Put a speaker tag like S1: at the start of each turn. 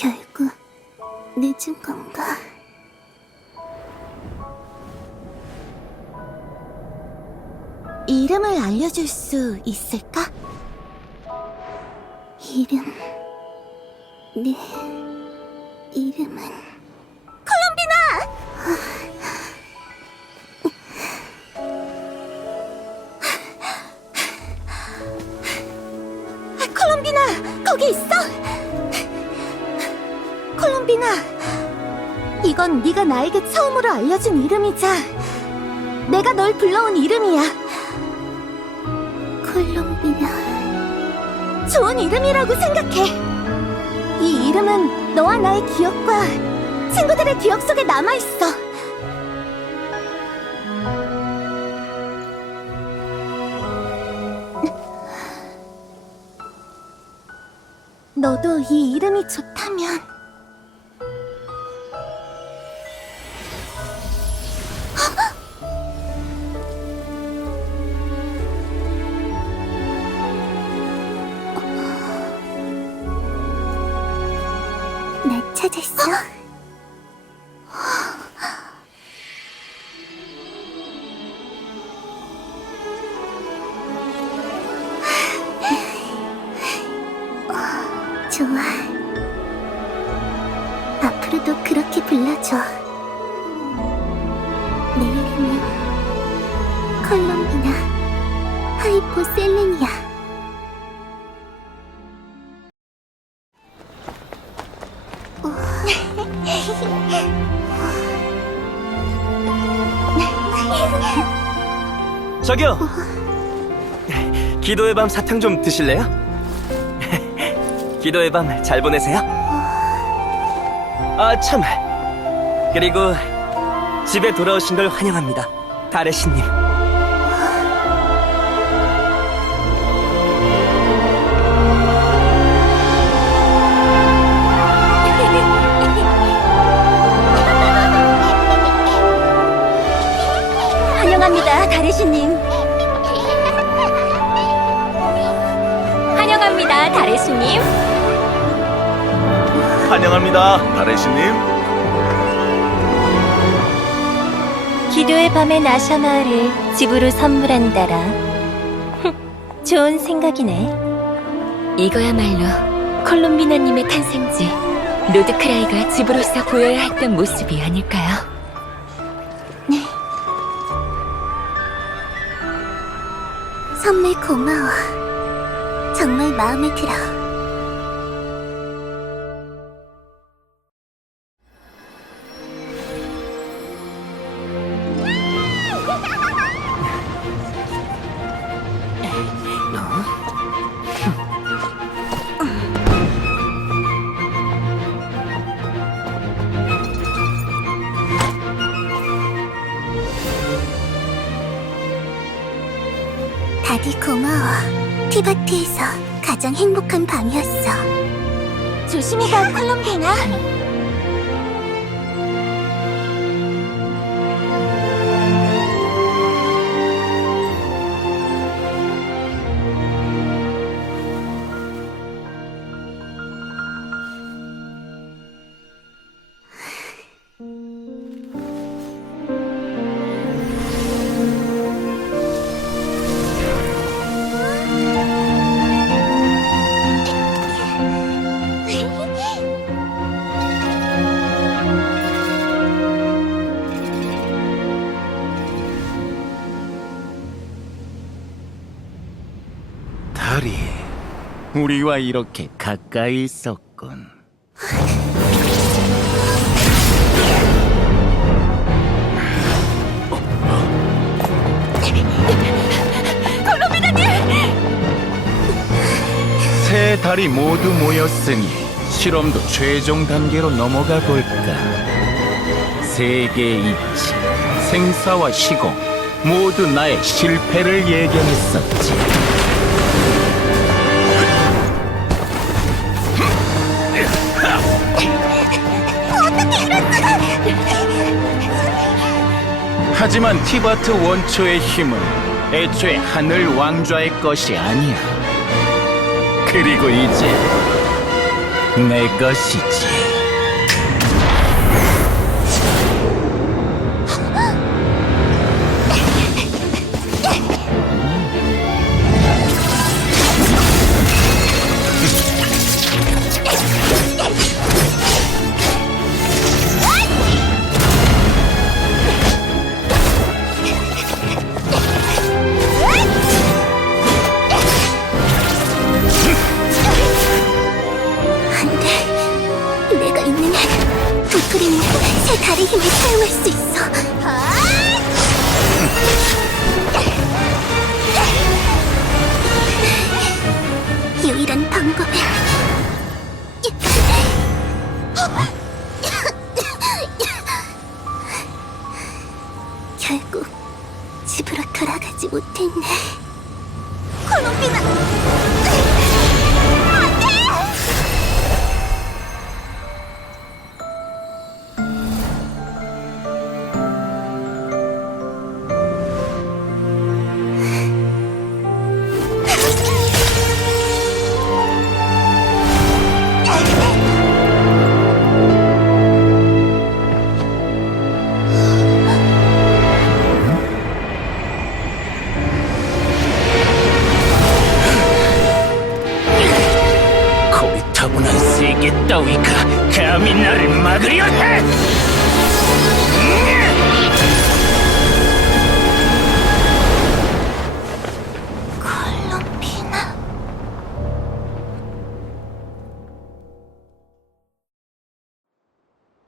S1: 결국 늦은 건가? 이름을 알려줄 수 있을까? 이름... 네... 이름은... 콜롬비나! 콜롬비나! 거기 있어? 콜롬비나! 이건 네가 나에게 처음으로 알려준 이름이자 내가 널 불러온 이름이야. 콜롬비나. 좋은 이름이라고 생각해. 이 이름은 너와 나의 기억과 친구들의 기억 속에 남아 있어. 너도 이 이름이 좋다면 찾았어? 좋아. 앞으로도 그렇게 불러줘. 내 이름은 콜롬비나 하이포 셀렌이야.
S2: 저기요. 기도의 밤 사탕 좀 드실래요? 기도의 밤 잘 보내세요. 아 참. 그리고 집에 돌아오신 걸 환영합니다. 다레시님.
S1: 환영합니다, 다레시님. 환영합니다. 다레시님, 기도의 밤의 나샤 마을을 집으로 선물한다라. 좋은 생각이네.
S3: 이거야말로 콜롬비나님의 탄생지 로드크라이가 집으로서 보여야 했던 모습이 아닐까요?
S1: 선물 고마워. 정말 마음에 들어. 다들 고마워. 티바트에서 가장 행복한 밤이었어. 조심히 가, 콜롬비나.
S4: 우리와 이렇게 가까이 있었군. 세 달이 모두 모였으니 실험도 최종 단계로 넘어가 볼까. 세계의 이치, 생사와 시공 모두 나의 실패를 예견했었지. 하지만 티바트 원초의 힘은 애초에 하늘 왕좌의 것이 아니야. 그리고 이제 내 것이지.
S1: 한 도토리는 새 달의 힘을 사용할 수 있어. 유일한 방법은